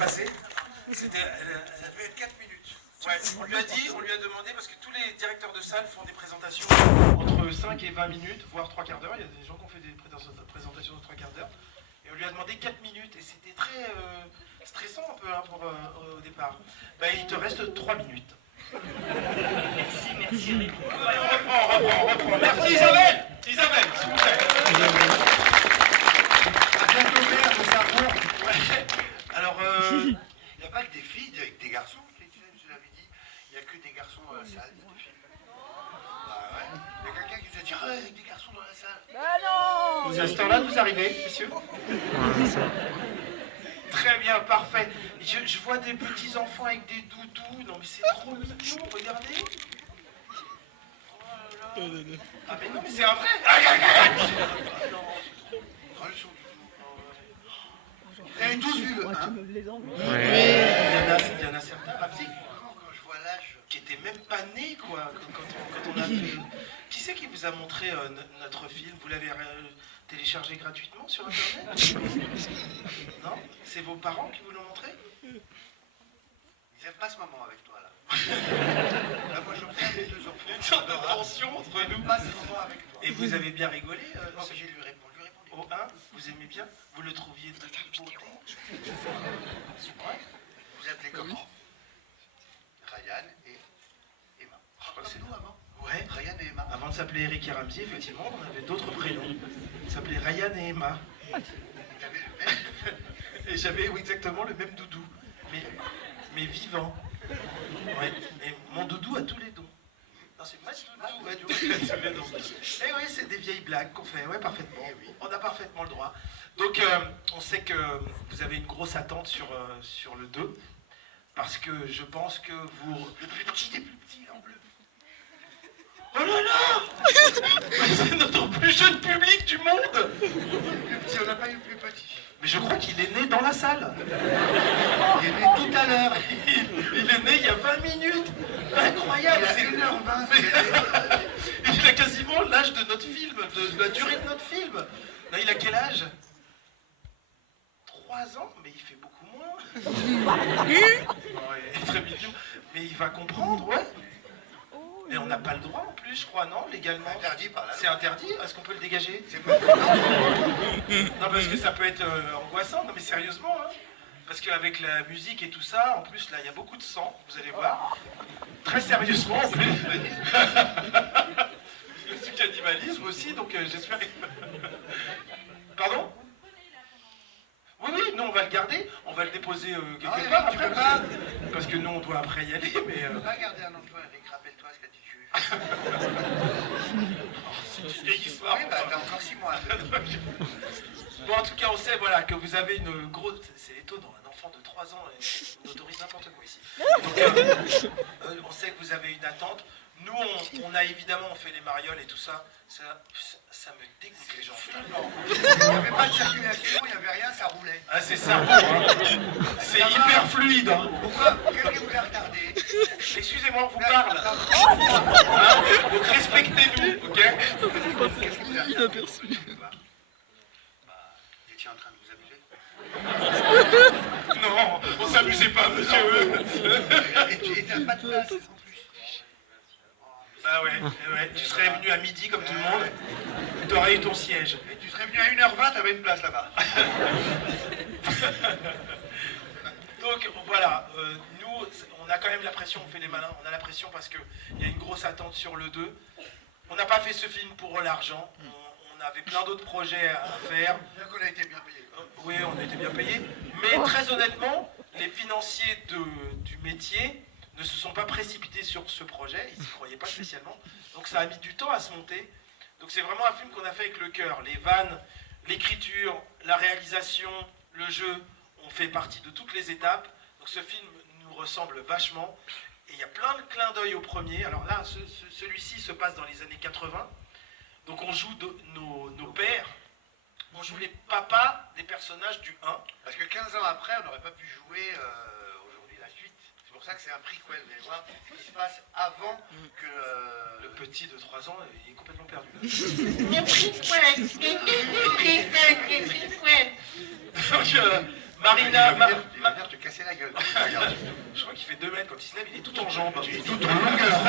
passé. Ça devait être 4 minutes. Ouais, on lui a demandé, parce que tous les directeurs de salle font des présentations entre 5 et 20 minutes, voire 3 quarts d'heure. Il y a des gens qui ont fait des présentations de 3 quarts d'heure. Et on lui a demandé 4 minutes, et c'était très stressant un peu hein, au départ. Bah, il te reste 3 minutes. Merci. On reprend. Merci Isabelle, s'il vous plaît. À bientôt, mère, de savoir. Ouais. Alors, il n'y a pas que des filles avec des garçons, je l'avais dit. Il n'y a que des garçons dans la salle, des filles. Ah ouais. Il y a quelqu'un qui vous a dit, ouais, avec des garçons dans la salle. Bah non. C'est à ce temps-là que vous arrivez, messieurs? Très bien, parfait. Je vois des petits enfants avec des doudous. Non mais c'est trop mignon, regardez. Oh là là. Ah mais non mais c'est un vrai. Vous avez tous vu le 1 Les enfants. Il y en a certains, ah, si, quand je vois l'âge, qui était même pas né quoi, quand on a vu. Qui c'est qui vous a montré notre film? Vous l'avez téléchargé gratuitement sur internet? Non? C'est vos parents qui vous l'ont montré? Ils n'aiment pas ce moment avec toi là. Là moi j'observe les deux enfants. Une sorte de tension entre nous. Ils n'aiment pas ce moment avec toi. Et vous avez bien rigolé? J'ai lui répondu. Au 1, vous aimez bien? Vous le trouviez de beauté? Ouais. Vous appelez comment? Ryan et Emma. Je crois que c'est nous avant. Ouais, Ryan et Emma. Avant de s'appeler Eric et Ramsey, effectivement, on avait d'autres prénoms. On s'appelait Ryan et Emma. J'avais le même. Et j'avais exactement le même doudou. Mais vivant. Ouais. Et mon doudou a tous les dons. Non, c'est pas doudou, tous les dons. Eh oui, c'est des vieilles blagues qu'on fait. Ouais, parfaitement. On a parfaitement le droit. Donc, on sait que vous avez une grosse attente sur le 2. Parce que je pense que vous... Le plus petit des plus petits, en bleu. Oh là là! C'est notre plus jeune public du monde! Le petit, on n'a pas eu le plus petit. Mais je crois qu'il est né dans la salle. Il est né tout à l'heure. Il est né il y a 20 minutes. Incroyable! C'est 1h20. Il a quasiment l'âge de notre film, de la durée de notre film. Non, il a quel âge? 3 ans? Mais il fait beaucoup moins. Non, il est très mignon. Mais il va comprendre, ouais. Et on n'a pas le droit en plus, je crois, non, légalement. Interdit par là. C'est interdit? Est-ce qu'on peut le dégager? C'est pas... Non, parce que ça peut être angoissant. Non, mais sérieusement, hein. Parce qu'avec la musique et tout ça, en plus, là, il y a beaucoup de sang, vous allez voir. Très sérieusement, en plus. Du cannibalisme aussi, donc j'espère que... Pardon? Oui, nous on va le garder, on va le déposer quelque part après. Tu peux pas. Parce que nous on doit après y aller, mais... On va garder un emploi avec, rappelle-toi ce qu'a dit le juge. C'est une vieille histoire. Oui, bah t'as encore 6 mois. Bon, en tout cas, on sait voilà, que vous avez une grosse... C'est étonnant, un enfant de 3 ans, on autorise n'importe quoi ici. Donc, on sait que vous avez une attente. Nous, on a évidemment, on fait les marioles et tout ça. Ça me dégoûte les gens. Il n'y avait pas de circulation, il n'y avait rien, ça roulait. Ah, c'est ça, hein. C'est hyper fluide. Hein. Pourquoi? Qu'est-ce que vous avez retardé? Excusez-moi, on vous parle. Hein? Donc respectez-nous, ok? Qu'est-ce que vous avez inaperçu? Bah, vous étiez en train de vous amuser? Non, on s'amusait pas, monsieur. Et t'as pas de place. Bah ouais, tu serais venu à midi comme tout le monde, tu aurais eu ton siège. Et tu serais venu à 1h20, t'avais une place là-bas. Donc voilà, nous, on a quand même la pression, on fait les malins, on a la pression parce qu'il y a une grosse attente sur le 2. On n'a pas fait ce film pour l'argent, on avait plein d'autres projets à faire. Bien qu'on a été bien payé. Oui, on a été bien payé, mais très honnêtement, les financiers du métier ne se sont pas précipités sur ce projet, ils n'y croyaient pas spécialement, donc ça a mis du temps à se monter. Donc c'est vraiment un film qu'on a fait avec le cœur, les vannes, l'écriture, la réalisation, le jeu, on fait partie de toutes les étapes, donc ce film nous ressemble vachement, et il y a plein de clins d'œil au premier. Alors là, celui-ci se passe dans les années 80, donc on joue nos pères, on joue les papas des personnages du 1. Parce que 15 ans après, on n'aurait pas pu jouer aujourd'hui la suite. pour ça que c'est un prequel. Vous allez voir ce qui se passe avant que... Le petit de 3 ans, il est complètement perdu. Donc, Marina... Il va venir te casser la gueule. Je crois qu'il fait 2 mètres quand il se lève, il est tout en jambes. Il est tout en longueur.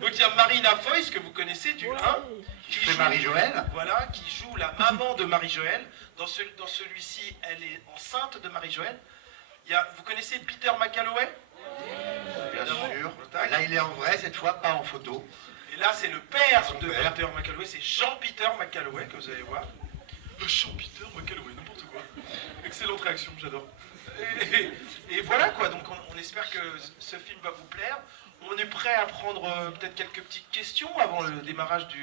Donc il y a Marina Foïs, que vous connaissez du 1. Qui fait Marie-Joëlle. Voilà, qui joue la maman de Marie-Joëlle. Dans celui-ci, elle est enceinte de Marie-Joëlle. Vous connaissez Peter McCalloway? Bien sûr. Là, il est en vrai, cette fois, pas en photo. Et là, c'est le père de Peter McCalloway, c'est Jean-Peter McCalloway, que vous allez voir. Jean-Peter McCalloway, n'importe quoi. Excellente réaction, j'adore. Et voilà quoi, donc on espère que ce film va vous plaire. On est prêt à prendre peut-être quelques petites questions avant le démarrage du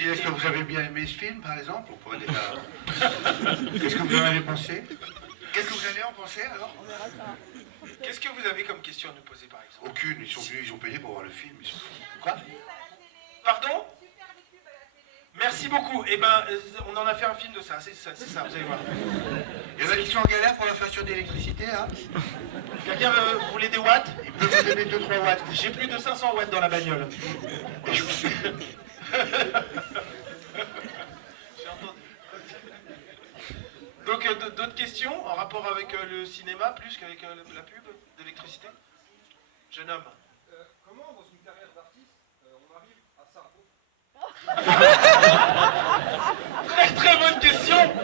Est-ce que vous avez bien aimé ce film, par exemple? On pourrait déjà... Qu'est-ce que vous en avez pensé? Qu'est-ce que vous allez en penser, alors? On verra ça. Qu'est-ce que vous avez comme question à nous poser, par exemple? Aucune, ils sont venus, ils ont payé pour voir le film. Ils sont... Quoi? Pardon? Merci beaucoup. Eh ben, on en a fait un film de ça, c'est ça, vous allez voir. Il y en a qui sont en galère pour la facture d'électricité, hein? Quelqu'un vous voulez des watts? Il peut vous donner 2-3 watts. J'ai plus de 500 watts dans la bagnole. J'ai entendu. Donc, d'autres questions en rapport avec le cinéma, plus qu'avec la pub, d'électricité? Jeune homme. Comment, dans une carrière d'artiste, on arrive à Sarbo? Très très bonne question.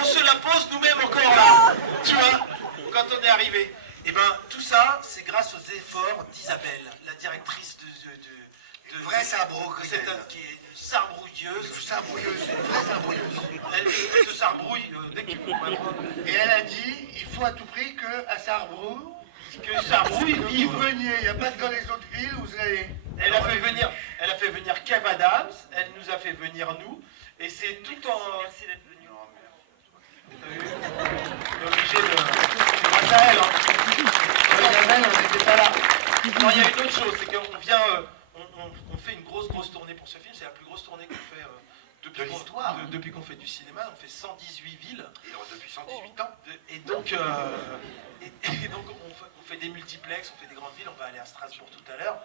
On se la pose nous-mêmes encore là. Tu vois, quand on est arrivé. Et ben tout ça, c'est grâce aux efforts d'Isabelle, la directrice de Vraie Sarbo, qui est une sarbrouilleuse. Sarbrouilleuse, une vraie sarbrouilleuse. Elle te sarbrouille dès que tu peux. Et elle a dit, il faut à tout prix qu'à Sarrebruck, Que sarbrouille vous y veniez. Il n'y a pas que dans les autres villes où vous allez... Elle a fait venir Kev Adams, elle nous a fait venir nous, et c'est tout en... Merci d'être venu. T'as vu? On est obligé de... C'est grâce à elle, hein. Isabelle, on n'était pas là. Non, il y a une autre chose, c'est qu'on vient... on fait une grosse tournée pour ce film, c'est la plus grosse tournée qu'on fait De l'histoire. depuis qu'on fait du cinéma, on fait 118 villes. Et depuis 118 ans. Et donc, on fait des multiplexes, on fait des grandes villes, on va aller à Strasbourg tout à l'heure.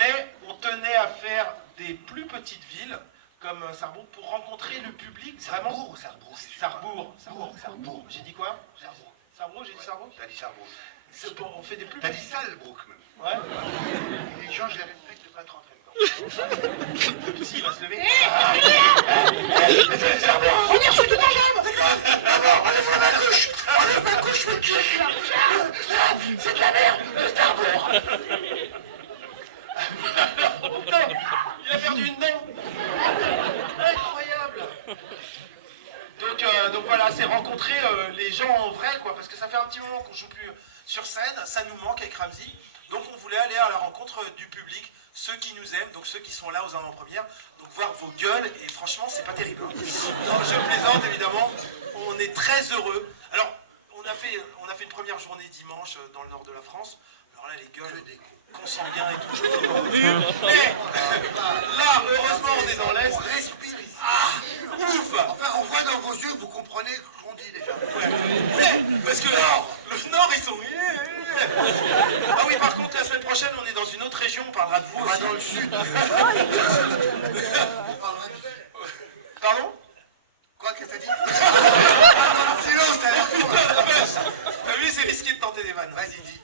Mais on tenait à faire des plus petites villes, comme Sarrebourg, pour rencontrer le public. Vraiment. Sarrebourg. J'ai dit quoi? Sarrebourg, j'ai dit Sarrebourg? T'as dit Sarrebourg. On fait des plus T'as dit petites. Salbrook même. Ouais. Les gens, je les respecte de pas te rentrer dedans. Le petit, il va se lever. Regarde, je suis tout en jambe. D'abord, enlève-moi ma couche. Enlève ma couche, je me kiffe là. C'est de la merde de Starbourg. Il a perdu une dent. Incroyable. Donc voilà, c'est rencontrer les gens en vrai, quoi, parce que ça fait un petit moment qu'on joue plus sur scène, ça nous manque avec Ramsey. Donc on voulait aller à la rencontre du public, ceux qui nous aiment, donc ceux qui sont là aux avant-premières, donc voir vos gueules, et franchement c'est pas terrible. Hein. Non, je plaisante évidemment, on est très heureux. Alors on a fait une première journée dimanche dans le nord de la France. Alors là les gueules consanguins et tout. Mais là heureusement on est dans l'Est. On respire ici. Ah, ouf. Enfin, on voit dans vos yeux que vous comprenez ce qu'on dit déjà. Ouais. Mais, parce que le Nord, ils sont... Ah oui, par contre, la semaine prochaine, on est dans une autre région, on parlera de vous On va aussi. dans le sud. On parlera du sud. Pardon? Quoi, qu'est-ce que t'as dit? Silence, t'as l'air tour. T'as vu, c'est risqué de tenter des vannes. Vas-y, dis.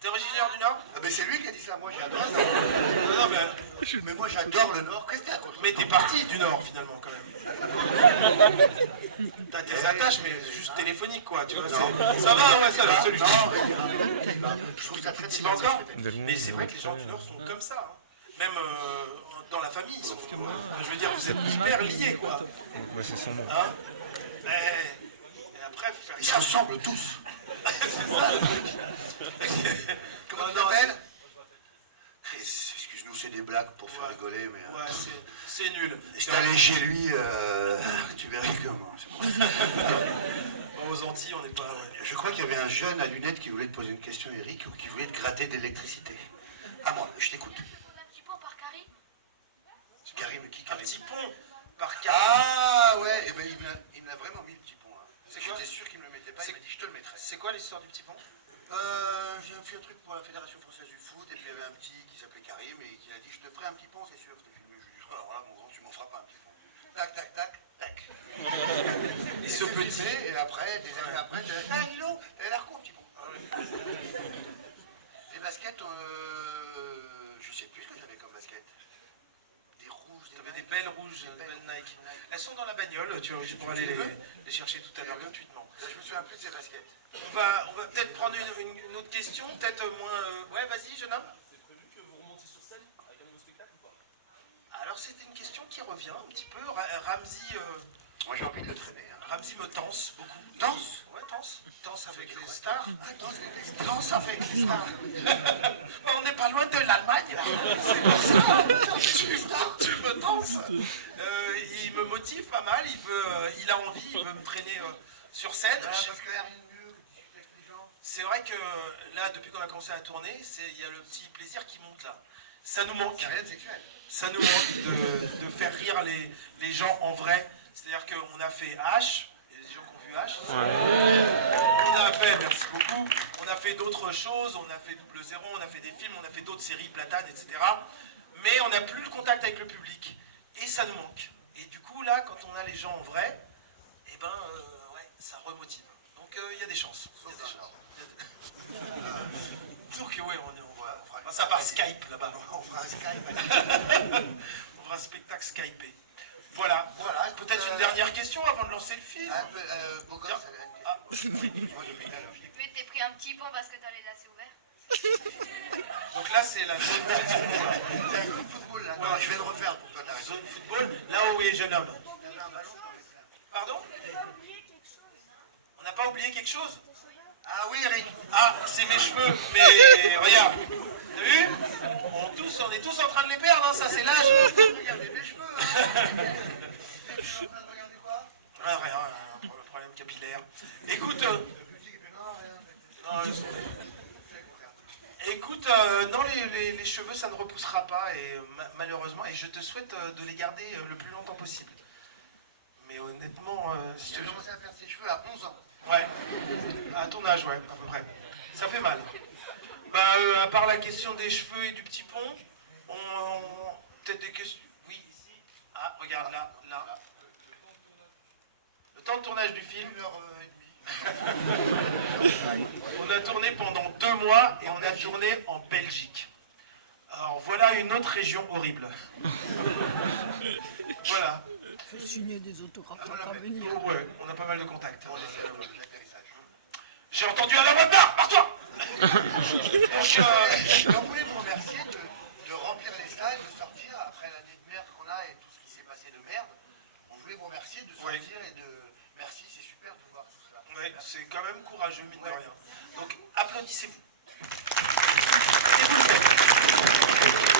T'es originaire du Nord? Ah, mais c'est lui qui a dit ça. Moi, j'adore le Nord. Non, Mais moi, j'adore le Nord. Qu'est-ce que t'as contre mais t'es parti du Nord, finalement, quand même. T'as des attaches, mais juste téléphoniques, quoi, tu vois. Ça va, ouais, ça va, celui Non, je trouve ça très Tu vas encore? Tellement Mais c'est vrai que les gens du Nord sont comme ça. Hein. Même dans la famille, ils sont... je veux dire, vous êtes hyper liés, quoi. Ouais, c'est son nom. Hein? Et après, faut faire Ils se gaffe. ressemblent tous. C'est ça, le truc. Comment tu Non, t'appelles? Excuse-nous, c'est des blagues pour faire Ouais. rigoler, mais... Ouais, c'est nul. Si t'allais chez lui, tu verrais comment. C'est bon. Bon, aux Antilles, on n'est pas... Ouais. Je crois qu'il y avait un jeune à lunettes qui voulait te poser une question, Eric, ou qui voulait te gratter de l'électricité. À moi, je t'écoute. Un petit pont par Carré. Karim, qui Un Karim? petit pont par carte. Ah ouais, eh ben, il me l'a vraiment mis le petit pont. Hein. C'est quoi? J'étais sûr qu'il me le mettait pas, il m'a dit je te le mettrai. C'est quoi l'histoire du petit pont? J'ai fait un truc pour la Fédération Française du Foot, et puis il y avait un petit qui s'appelait Karim, et qui a dit je te ferai un petit pont, c'est sûr, je te filme. Je lui ai dit alors là, mon grand, tu m'en feras pas un petit pont. Tac, tac, tac, tac. Et ce petit... Filmé, et après, des années après, tu as dit ah, Guillaume, t'avais l'air con, petit pont. Les baskets, je sais plus ce que j'avais comme basket. Des rouges, T'avais des belles rouges, des belles Nike. Elles sont dans la bagnole, tu pourras aller les chercher tout à l'heure gratuitement. Là, je me souviens plus de ces baskets. On va peut-être prendre une autre question, peut-être moins... Ouais, vas-y, jeune homme. C'est prévu que vous remontiez sur scène avec un nouveau spectacle ou pas? Alors, c'était une question qui revient un petit peu. Ramzi... Moi, j'ai envie de le traîner. Hein. Ramzi me tense beaucoup. Tense? Ouais, tense. Tense avec les stars. Ah, danse avec les stars. Danse avec les stars. On n'est pas loin de l'Allemagne. C'est pour ça. Tu me tenses. Il me motive pas mal. Il a envie. Il veut me traîner sur scène. Parce qu'il n'y a rien de mieux que de discuter avec les gens. C'est vrai que là, depuis qu'on a commencé à tourner, il y a le petit plaisir qui monte là. Ça nous manque. Il n'y a rien de sexuel. Ça nous manque de faire rire les gens en vrai. C'est-à-dire qu'on a fait H. Il y a des gens qui ont vu H. On a fait, merci beaucoup, on a fait d'autres choses, on a fait Double Zéro, on a fait des films, on a fait d'autres séries, Platane, etc. Mais on n'a plus le contact avec le public. Et ça nous manque. Et du coup, là, quand on a les gens en vrai, eh ben, ouais, ça remotive. Donc, il y a des chances. Il y a des chances. Donc, ouais, on fera ça par Skype, là-bas. On fera un Skype. On fera un spectacle Skypé. Voilà. Peut-être une dernière question avant de lancer le film. Beau gosse, Tiens. elle a une question. Ah. Moi, je m'énerve, je dis. Mais t'es pris un petit pont parce que t'as les lacets ouverts. Donc là, c'est la zone C'est un coup de football, là. Non, je vais le refaire pour toi, t'as raison. zone football. Là où est jeune homme. Il y avait un ballon dans les flammes. Pardon? On n'a pas oublié quelque chose? Ah oui, Eric. Ah, c'est mes cheveux. Mais regarde. T'as vu? On est tous en train de les perdre, hein, ça c'est l'âge. Regardez mes cheveux. Tu es en train de regarder quoi? Ah, rien, un problème capillaire. Écoute, Le petit qui fait non, rien. non, écoute, non, les cheveux, ça ne repoussera pas, et malheureusement, et je te souhaite de les garder le plus longtemps possible. Mais honnêtement, si Il tu a commencé à faire ses cheveux à 11 ans. ouais, à ton âge, ouais, à peu près. Ça fait mal. Bah, à part la question des cheveux et du petit pont, peut-être des questions. Oui, ici. Ah, regarde, là. Le temps de tournage du film. 1h30. On a tourné pendant 2 mois et on a tourné en Belgique. Alors voilà une autre région horrible. Voilà. Faut signer des autographes voilà, à mais- venir. Oh, ouais, on a pas mal de contacts. On essaie l'atterrissage. J'ai entendu à la mode barre, pars-toi. Donc, On voulait vous remercier de remplir les salles, de sortir après l'année de merde qu'on a et tout ce qui s'est passé de merde. On voulait vous remercier de sortir et de... Merci, c'est super de voir tout cela. ouais, c'est quand même courageux, mine de rien. Donc, applaudissez-vous. Et vous le faites.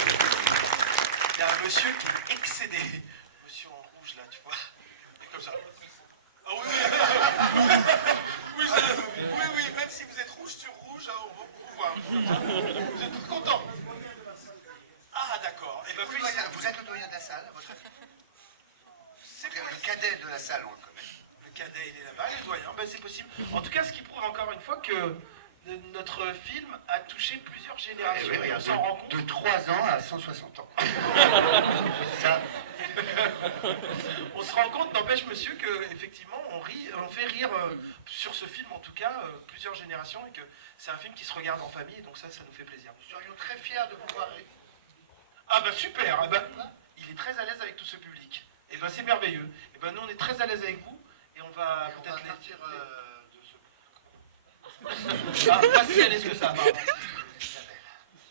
Il y a un monsieur qui est excédé. Monsieur en rouge, là, tu vois. Et comme ça. Ah oui, oui, oui, même si vous êtes rouge sur rouge, hein, on va vous voir. Vous êtes tout content. Ah, d'accord. Et ben, Vous êtes le doyen de la salle, à votre avis? c'est quoi Le cadet de la salle, on le connaît. le cadet, il est là-bas, les doyens, ben, c'est possible. En tout cas, ce qui prouve encore une fois que notre film a touché plusieurs générations. Et on s'en rend compte. De 3 ans à 160 ans. Ça, On se rend compte, n'empêche monsieur, que effectivement on fait rire sur ce film en tout cas plusieurs générations et que c'est un film qui se regarde en famille et donc ça nous fait plaisir. nous serions très fiers de vous voir. Ah bah super, il est très à l'aise avec tout ce public. Et ben c'est merveilleux. Et ben nous on est très à l'aise avec vous et on va Et on va peut-être partir de ce... Ah, pas si à l'aise que ça, apparemment. Je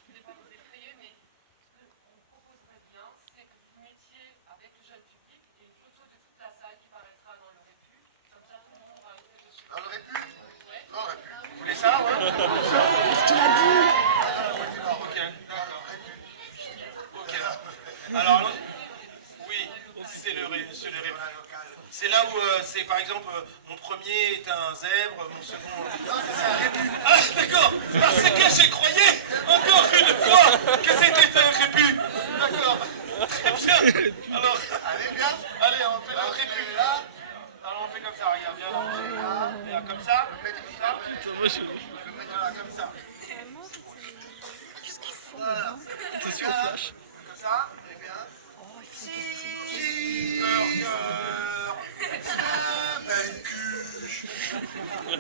voulais pas vous effrayer, mais ce qu'on proposerait bien, c'est que vous mettiez avec le jeune public et une photo de toute la salle qui paraîtra dans le répu. Comme ça, tout le monde aura été dessus. On aurait pu. On aurait pu. Vous voulez ça, ouais? Qu'est-ce qu'il a dit? Ok, d'accord. Ok. Alors, allons-y. Oui, c'est le ré. C'est là où c'est par exemple mon premier est un zèbre, mon second. Non, c'est un rébut. Ah d'accord. Parce que j'ai croyé encore une fois que c'était un rébut. D'accord. Très bien. Alors, Allez, bien. allez, on fait le Alors, rébut. là. Alors on fait comme ça, regarde bien.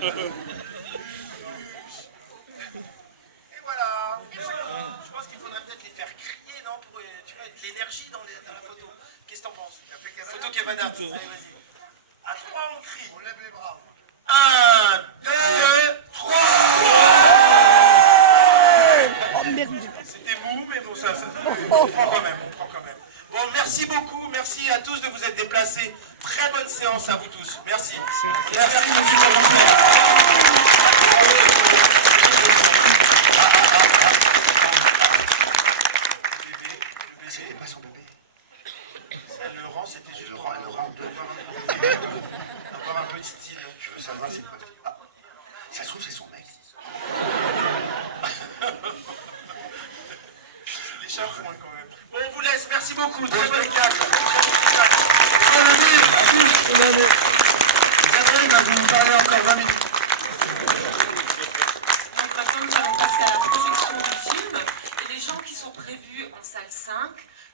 Et voilà. Je pense qu'il faudrait peut-être les faire crier, non, pour tu vois, de l'énergie dans la photo. Qu'est-ce que t'en penses? Photo Kevada. Allez, vas-y. À 3, on crie. On lève les bras. 1, 2, 3. Oh merde. C'était mou, mais bon, ça on prend quand même, on prend quand même. Bon, merci beaucoup, merci à tous de vous être déplacés. Très bonne séance à vous tous. Merci. Merci, monsieur le bébé, C'était pas son bébé. le rang, c'était juste Le rang avoir un peu de style. Je veux savoir c'est quoi. Ah, ça se trouve c'est son mec. Les chats font quand même. Bon, on vous laisse, merci beaucoup. Très bon spectacle. Isabelle va vous parler encore 20 minutes. Donc maintenant, nous allons passer à la projection du film. Et les gens qui sont prévus en salle 5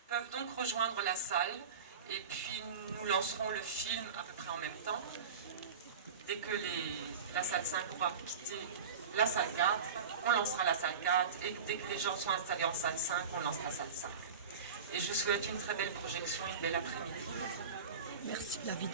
peuvent donc rejoindre la salle. Et puis nous lancerons le film à peu près en même temps. Dès que la salle 5 aura quitté la salle 4, on lancera la salle 4. Et dès que les gens sont installés en salle 5, on lance la salle 5. Et je souhaite une très belle projection, une belle après-midi. Merci, la vidéo.